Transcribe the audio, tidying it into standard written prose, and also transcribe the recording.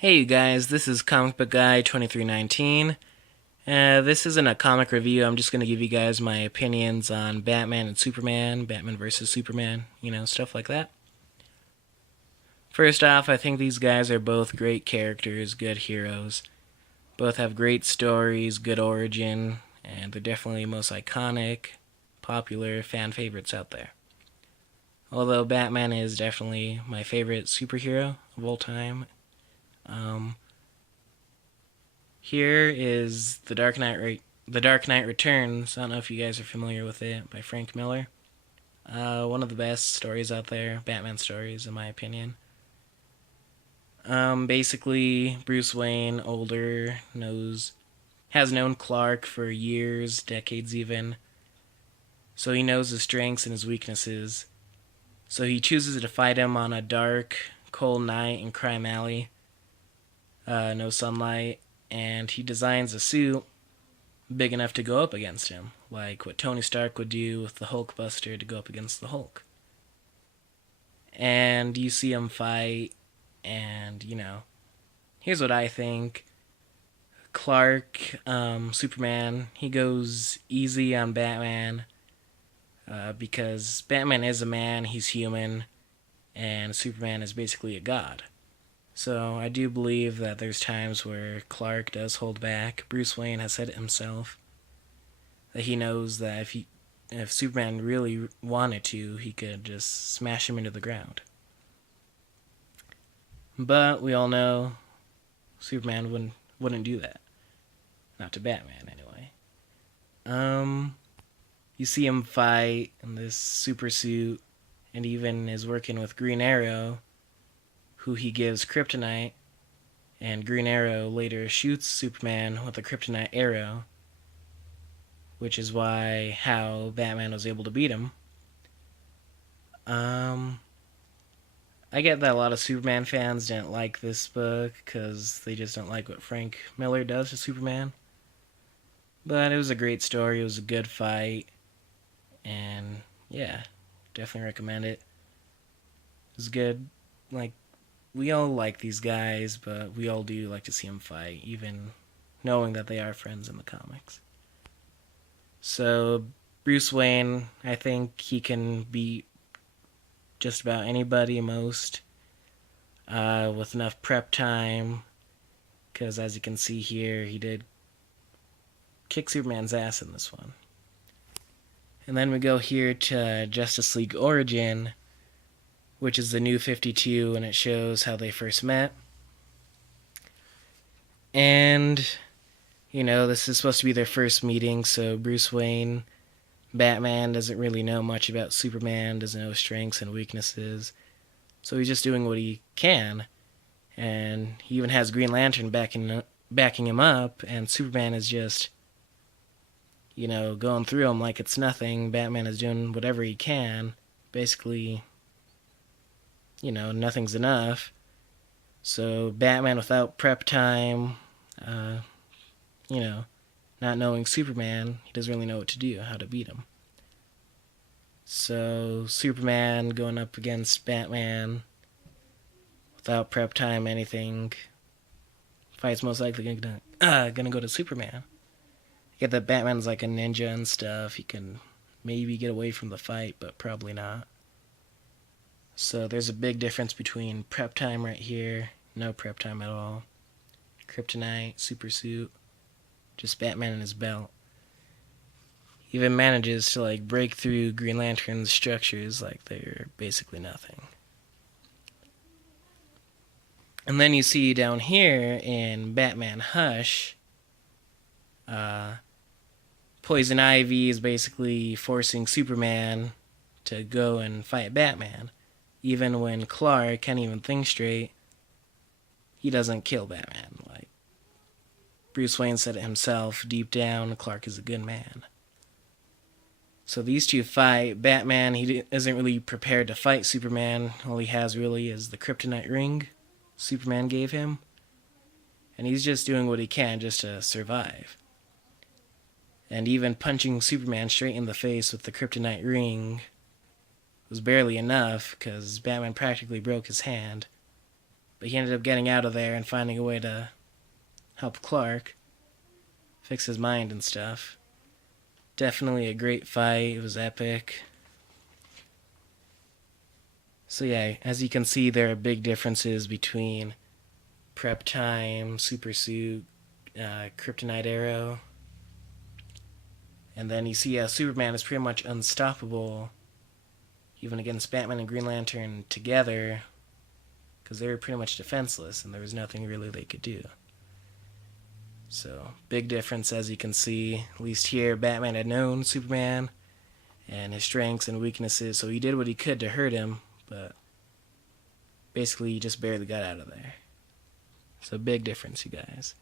Hey you guys, this is Comic Book Guy 2319. This isn't a comic review. I'm just going to give you guys my opinions on Batman and Superman, Batman versus Superman, stuff like that. First off, I think these guys are both great characters, good heroes. Both have great stories, good origin, and they're definitely most iconic, popular fan favorites out there. Although Batman is definitely my favorite superhero of all time. Um, Here is The Dark Knight Returns. I don't know if you guys are familiar with it, by Frank Miller. One of the best stories out there, Batman stories, in my opinion. Basically, Bruce Wayne, older, has known Clark for years, decades even. So he knows his strengths and his weaknesses. So he chooses to fight him on a dark, cold night in Crime Alley. No sunlight, and he designs a suit big enough to go up against him, like what Tony Stark would do with the Hulkbuster to go up against the Hulk. And you see him fight, and here's what I think. Clark, Superman, he goes easy on Batman because Batman is a man, he's human, and Superman is basically a god. So I do believe that there's times where Clark does hold back. Bruce Wayne has said it himself that he knows that if Superman really wanted to, he could just smash him into the ground. But we all know Superman wouldn't do that. Not to Batman anyway. You see him fight in this super suit and even is working with Green Arrow, who he gives kryptonite, and Green Arrow later shoots Superman with a kryptonite arrow, which is how Batman was able to beat him. I get that a lot of Superman fans didn't like this book because they just don't like what Frank Miller does to Superman. But it was a great story, it was a good fight, and yeah, definitely recommend it. It was good. Like, we all like these guys, but we all do like to see them fight, even knowing that they are friends in the comics. So, Bruce Wayne, I think he can beat just about anybody most with enough prep time, because as you can see here, he did kick Superman's ass in this one. And then we go here to Justice League Origin, which is the New 52, and it shows how they first met. And, this is supposed to be their first meeting, so Bruce Wayne, Batman, doesn't really know much about Superman, doesn't know his strengths and weaknesses, so he's just doing what he can. And he even has Green Lantern backing him up, and Superman is just, going through him like it's nothing. Batman is doing whatever he can. Basically, nothing's enough. So Batman, without prep time, you know, not knowing Superman, he doesn't really know what to do, how to beat him. So Superman going up against Batman without prep time, anything, fight's most likely gonna go to Superman. Get that Batman's like a ninja and stuff. He can maybe get away from the fight, but probably not. So there's a big difference between prep time right here, no prep time at all. Kryptonite, super suit, just Batman and his belt. He even manages to break through Green Lantern's structures like they're basically nothing. And then you see down here in Batman Hush, Poison Ivy is basically forcing Superman to go and fight Batman. Even when Clark can't even think straight, he doesn't kill Batman. Bruce Wayne said it himself, deep down, Clark is a good man. So these two fight. Batman, he isn't really prepared to fight Superman. All he has really is the kryptonite ring Superman gave him. And he's just doing what he can just to survive. And even punching Superman straight in the face with the kryptonite ring was barely enough because Batman practically broke his hand. But he ended up getting out of there and finding a way to help Clark fix his mind and stuff. Definitely a great fight. It was epic. So yeah, as you can see, there are big differences between Prep Time, Super Suit, Kryptonite Arrow. And then you see Superman is pretty much unstoppable, even against Batman and Green Lantern together, because they were pretty much defenseless and there was nothing really they could do. So, big difference as you can see. At least here, Batman had known Superman and his strengths and weaknesses, so he did what he could to hurt him, but basically he just barely got out of there. So, big difference, you guys.